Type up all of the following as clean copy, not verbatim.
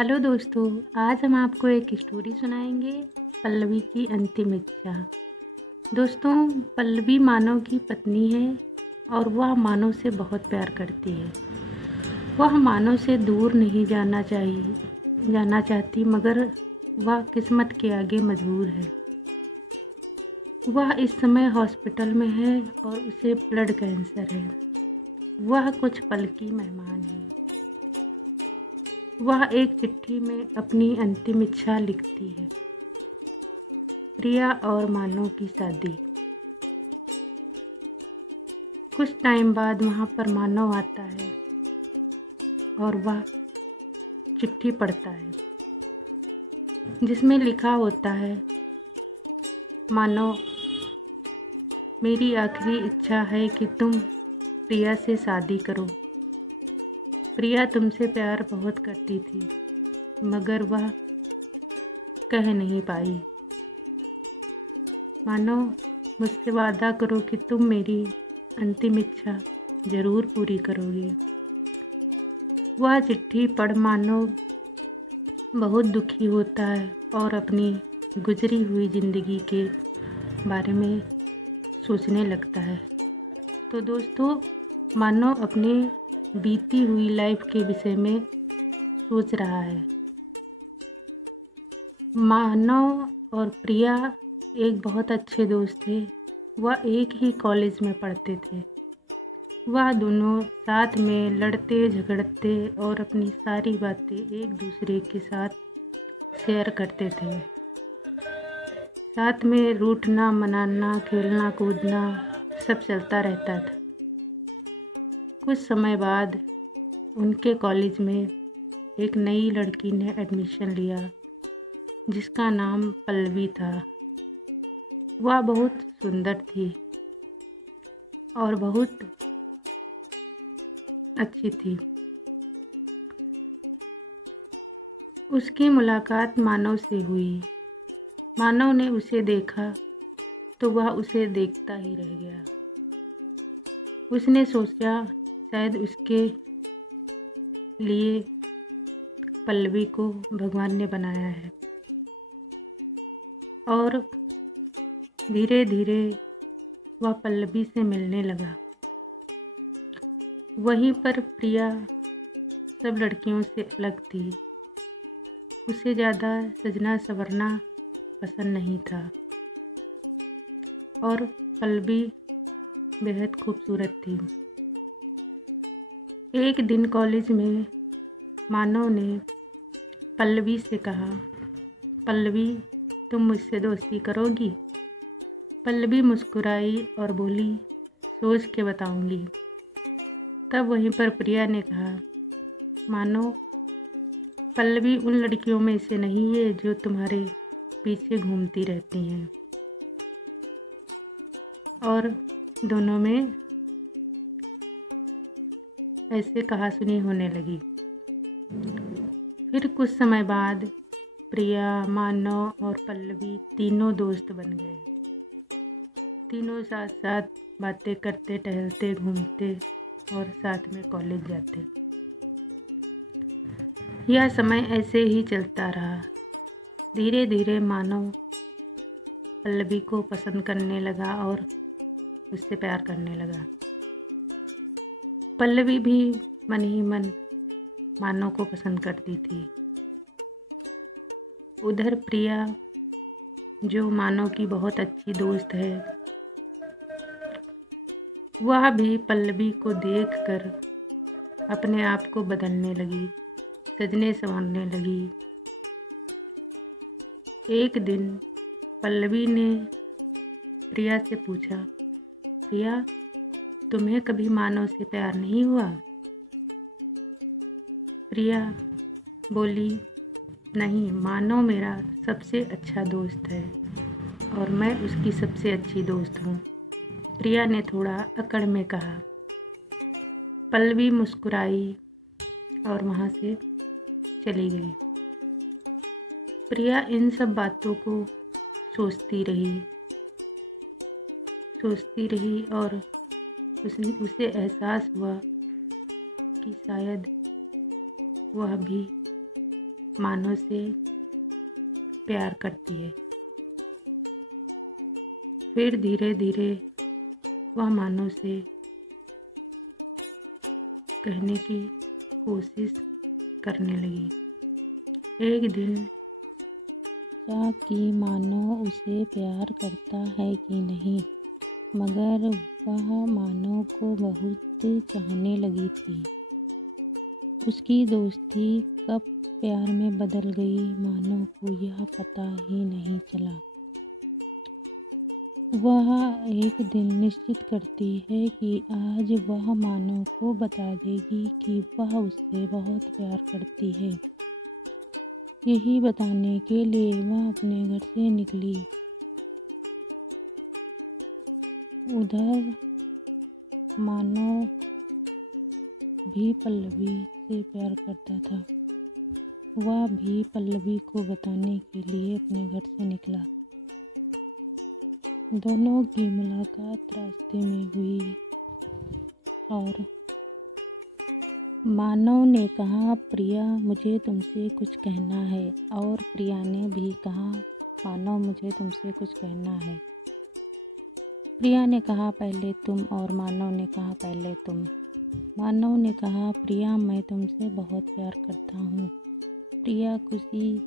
Hello दोस्तों, आज हम आपको एक स्टोरी सुनाएंगे। पल्लवी की अंतिम इच्छा। दोस्तों, पल्लवी मानव की पत्नी है और वह मानव से बहुत प्यार करती है। वह मानव से दूर नहीं जाना चाहती, मगर वह किस्मत के आगे मजबूर है। वह इस समय हॉस्पिटल में है और उसे ब्लड कैंसर है। वह कुछ पल की मेहमान है। वह एक चिट्ठी में अपनी अंतिम इच्छा लिखती है। प्रिया और मानव की शादी। कुछ टाइम बाद वहाँ पर मानव आता है और वह चिट्ठी पढ़ता है, जिसमें लिखा होता है, मानव, मेरी आखिरी इच्छा है कि तुम प्रिया से शादी करो। प्रिया तुमसे प्यार बहुत करती थी, मगर वह कह नहीं पाई। मानव, मुझसे वादा करो कि तुम मेरी अंतिम इच्छा ज़रूर पूरी करोगे। वह चिट्ठी पढ़ मानव बहुत दुखी होता है और अपनी गुजरी हुई ज़िंदगी के बारे में सोचने लगता है। तो दोस्तों, मानव अपने बीती हुई लाइफ के विषय में सोच रहा है। मानव और प्रिया एक बहुत अच्छे दोस्त थे। वह एक ही कॉलेज में पढ़ते थे। वह दोनों साथ में लड़ते झगड़ते और अपनी सारी बातें एक दूसरे के साथ शेयर करते थे। साथ में रूठना मनाना, खेलना कूदना सब चलता रहता था। कुछ समय बाद उनके कॉलेज में एक नई लड़की ने एडमिशन लिया, जिसका नाम पल्लवी था। वह बहुत सुंदर थी और बहुत अच्छी थी। उसकी मुलाकात मानव से हुई। मानव ने उसे देखा तो वह उसे देखता ही रह गया। उसने सोचा शायद उसके लिए पल्लवी को भगवान ने बनाया है, और धीरे धीरे वह पल्लवी से मिलने लगा। वहीं पर प्रिया सब लड़कियों से अलग थी। उसे ज़्यादा सजना संवरना पसंद नहीं था और पल्लवी बेहद खूबसूरत थी। एक दिन कॉलेज में मानव ने पल्लवी से कहा, पल्लवी, तुम मुझसे दोस्ती करोगी? पल्लवी मुस्कुराई और बोली, सोच के बताऊंगी। तब वहीं पर प्रिया ने कहा, मानव, पल्लवी उन लड़कियों में से नहीं है जो तुम्हारे पीछे घूमती रहती हैं। और दोनों में ऐसे कहासुनी होने लगी। फिर कुछ समय बाद प्रिया, मानव और पल्लवी तीनों दोस्त बन गए। तीनों साथ साथ बातें करते, टहलते, घूमते और साथ में कॉलेज जाते। यह समय ऐसे ही चलता रहा। धीरे धीरे मानव पल्लवी को पसंद करने लगा और उससे प्यार करने लगा। पल्लवी भी मन ही मन मानव को पसंद करती थी। उधर प्रिया, जो मानव की बहुत अच्छी दोस्त है, वह भी पल्लवी को देखकर अपने आप को बदलने लगी, सजने संवरने लगी। एक दिन पल्लवी ने प्रिया से पूछा, प्रिया, तुम्हें कभी मानव से प्यार नहीं हुआ? प्रिया बोली, नहीं, मानव मेरा सबसे अच्छा दोस्त है और मैं उसकी सबसे अच्छी दोस्त हूँ। प्रिया ने थोड़ा अकड़ में कहा। पल्लवी मुस्कुराई और वहाँ से चली गई। प्रिया इन सब बातों को सोचती रही और उसे एहसास हुआ कि शायद वह भी मानव से प्यार करती है। फिर धीरे धीरे वह मानव से कहने की कोशिश करने लगी। एक दिन कि मानव उसे प्यार करता है कि नहीं, मगर वह मानव को बहुत चाहने लगी थी। उसकी दोस्ती कब प्यार में बदल गई, मानव को यह पता ही नहीं चला। वह एक दिन निश्चित करती है कि आज वह मानव को बता देगी कि वह उससे बहुत प्यार करती है। यही बताने के लिए वह अपने घर से निकली। उधर मानव भी पल्लवी से प्यार करता था। वह भी पल्लवी को बताने के लिए अपने घर से निकला। दोनों की मुलाकात रास्ते में हुई और मानव ने कहा, प्रिया मुझे तुमसे कुछ कहना है। और प्रिया ने भी कहा, मानव मुझे तुमसे कुछ कहना है। प्रिया ने कहा पहले तुम, और मानव ने कहा पहले तुम। मानव ने कहा, प्रिया मैं तुमसे बहुत प्यार करता हूँ। प्रिया खुशी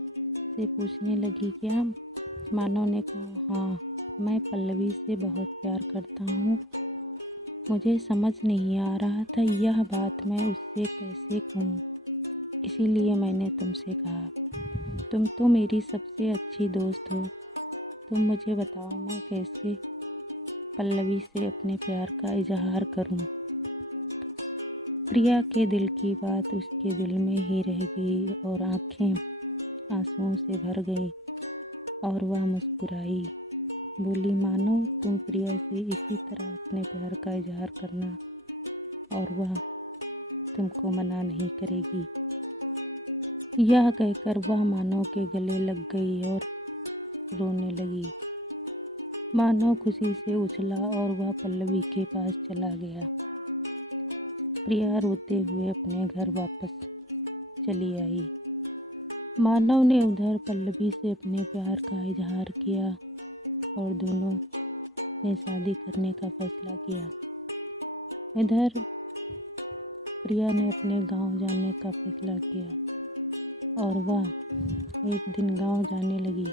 से पूछने लगी, क्या? मानव ने कहा, हाँ मैं पल्लवी से बहुत प्यार करता हूँ। मुझे समझ नहीं आ रहा था यह बात मैं उससे कैसे कहूँ, इसीलिए मैंने तुमसे कहा। तुम तो मेरी सबसे अच्छी दोस्त हो। तुम मुझे बताओ मैं कैसे पल्लवी से अपने प्यार का इजहार करूँ। प्रिया के दिल की बात उसके दिल में ही रह गई और आँखें आंसुओं से भर गई और वह मुस्कुराई। बोली, मानो तुम प्रिया से इसी तरह अपने प्यार का इजहार करना और वह तुमको मना नहीं करेगी। यह कहकर वह मानव के गले लग गई और रोने लगी। मानव खुशी से उछला और वह पल्लवी के पास चला गया। प्रिया रोते हुए अपने घर वापस चली आई। मानव ने उधर पल्लवी से अपने प्यार का इजहार किया और दोनों ने शादी करने का फैसला किया। इधर प्रिया ने अपने गांव जाने का फैसला किया और वह एक दिन गांव जाने लगी।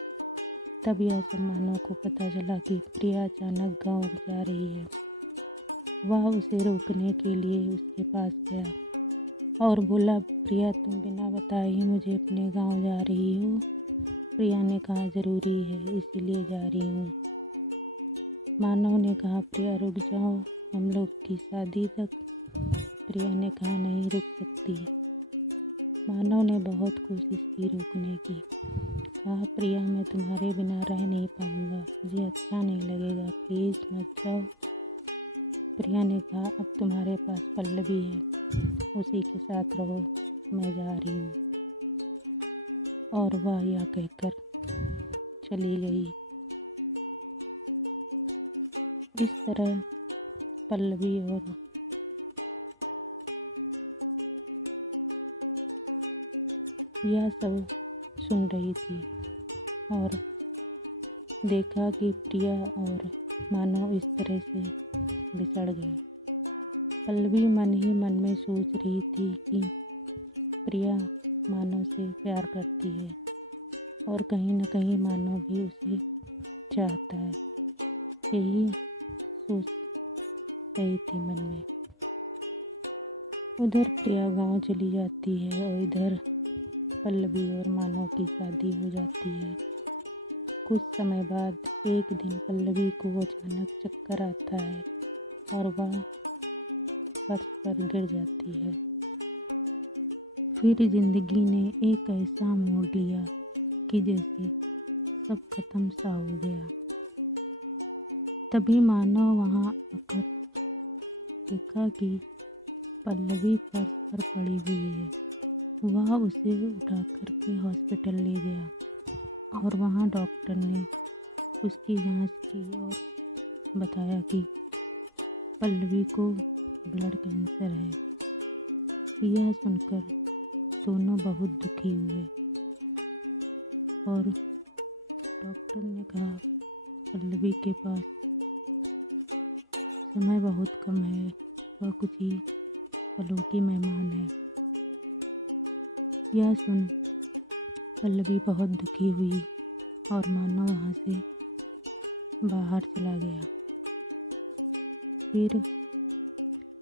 तब यह सब मानव को पता चला कि प्रिया अचानक गांव जा रही है। वह उसे रोकने के लिए उसके पास गया और बोला, प्रिया तुम बिना बताए ही मुझे अपने गांव जा रही हो? प्रिया ने कहा, ज़रूरी है इसीलिए जा रही हूँ। मानव ने कहा, प्रिया रुक जाओ हम लोग की शादी तक। प्रिया ने कहा, नहीं रुक सकती। मानव ने बहुत कोशिश की रोकने की। कहा, प्रिया मैं तुम्हारे बिना रह नहीं पाऊँगा, मुझे अच्छा नहीं लगेगा, प्लीज़ मत जाओ। प्रिया ने कहा, अब तुम्हारे पास पल्लवी है, उसी के साथ रहो, मैं जा रही हूँ। और वह यह कहकर चली गई। इस तरह पल्लवी और यह सब सुन रही थी और देखा कि प्रिया और मानव इस तरह से बिछड़ गए। पल्लवी मन ही मन में सोच रही थी कि प्रिया मानव से प्यार करती है और कहीं न कहीं मानव भी उसे चाहता है। यही सोच रही थी मन में। उधर प्रिया गांव चली जाती है और इधर पल्लवी और मानव की शादी हो जाती है। कुछ समय बाद एक दिन पल्लवी को अचानक चक्कर आता है और वह फर्श पर गिर जाती है। फिर जिंदगी ने एक ऐसा मोड़ लिया कि जैसे सब खत्म सा हो गया। तभी मानव वहाँ आकर देखा कि पल्लवी फर्श पर पड़ी हुई है। वह उसे उठा कर के हॉस्पिटल ले गया और वहाँ डॉक्टर ने उसकी जांच की और बताया कि पल्लवी को ब्लड कैंसर है। यह सुनकर दोनों बहुत दुखी हुए और डॉक्टर ने कहा पल्लवी के पास समय बहुत कम है, वह कुछ ही पलों की मेहमान है। यह सुन पल्लवी बहुत दुखी हुई और मानो वहाँ से बाहर चला गया। फिर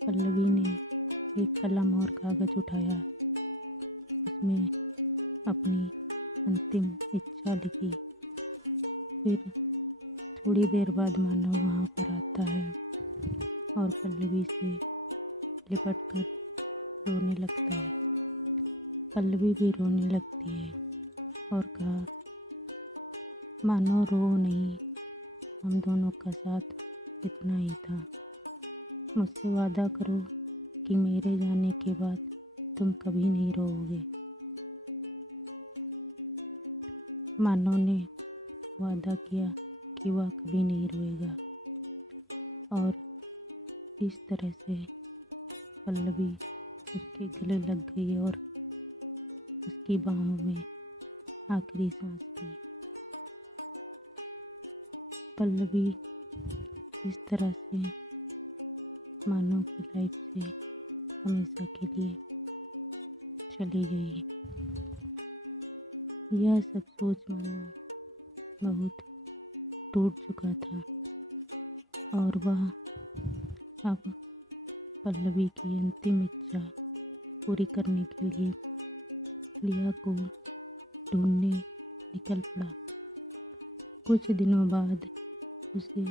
पल्लवी ने एक कलम और कागज़ उठाया, उसमें अपनी अंतिम इच्छा लिखी। फिर थोड़ी देर बाद मानव वहाँ पर आता है और पल्लवी से लिपट कर रोने लगता है। पल्लवी भी रोने लगती है और कहा, मानो रो नहीं, हम दोनों का साथ इतना ही था। मुझसे वादा करो कि मेरे जाने के बाद तुम कभी नहीं रोओगे। मानव ने वादा किया कि वह कभी नहीं रोएगा और इस तरह से पल्लवी उसके गले लग गई और उसकी बाहों में आखिरी सांस ली। पल्लवी इस तरह से मानव की लाइफ से हमेशा के लिए चली गई। यह सब सोच मानव बहुत टूट चुका था और वह अब पल्लवी की अंतिम इच्छा पूरी करने के लिए प्रिया को ढूंढने निकल पड़ा। कुछ दिनों बाद उसे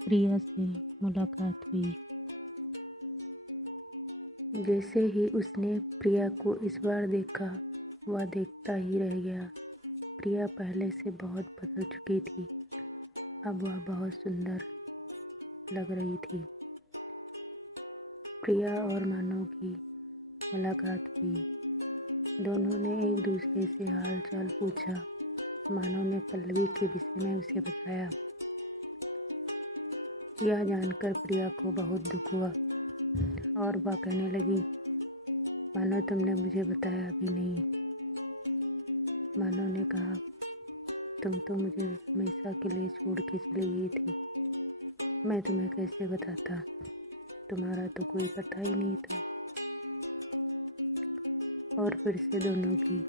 प्रिया से मुलाकात हुई। जैसे ही उसने प्रिया को इस बार देखा, वह देखता ही रह गया। प्रिया पहले से बहुत बदल चुकी थी, अब वह बहुत सुंदर लग रही थी। प्रिया और मानव की मुलाकात हुई। दोनों ने एक दूसरे से हाल चाल पूछा। मानव ने पल्लवी के विषय में उसे बताया। यह जानकर प्रिया को बहुत दुख हुआ और वह कहने लगी, मानव तुमने मुझे बताया भी नहीं। मानव ने कहा, तुम तो मुझे हमेशा के लिए छोड़ के चली गई थी, मैं तुम्हें कैसे बताता, तुम्हारा तो कोई पता ही नहीं था। और फिर से दोनों की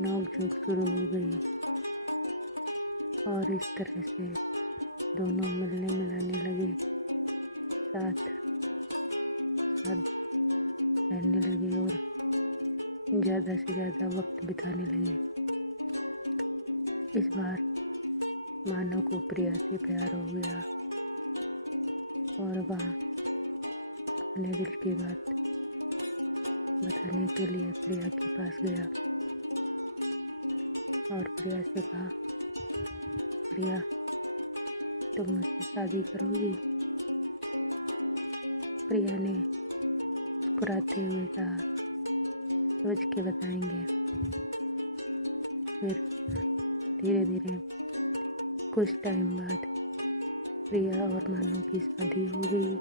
नोक-झोंक शुरू हो गई और इस तरह से दोनों मिलने मिलाने लगे, साथ रहने लगे और ज़्यादा से ज़्यादा वक्त बिताने लगे। इस बार मानव को प्रिया से प्यार हो गया और वह अपने दिल की बात बताने के लिए प्रिया के पास गया और प्रिया से कहा, प्रिया तुम मुझसे शादी करोगी? प्रिया ने मुस्कुराते हुए कहा, सोच के बताएंगे। फिर धीरे धीरे कुछ टाइम बाद प्रिया और मानव की शादी हो गई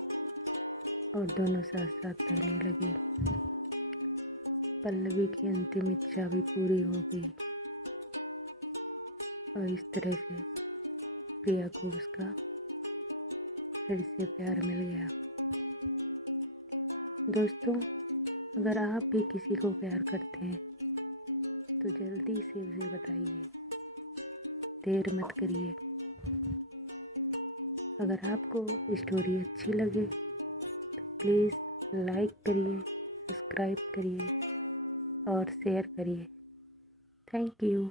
और दोनों साथ साथ रहने लगे। पल्लवी की अंतिम इच्छा भी पूरी हो गई और इस तरह से प्रिया को उसका फिर से प्यार मिल गया। दोस्तों, अगर आप भी किसी को प्यार करते हैं तो जल्दी से उसे बताइए, देर मत करिए। अगर आपको स्टोरी अच्छी लगे तो प्लीज़ लाइक करिए, सब्सक्राइब करिए और शेयर करिए। Thank you.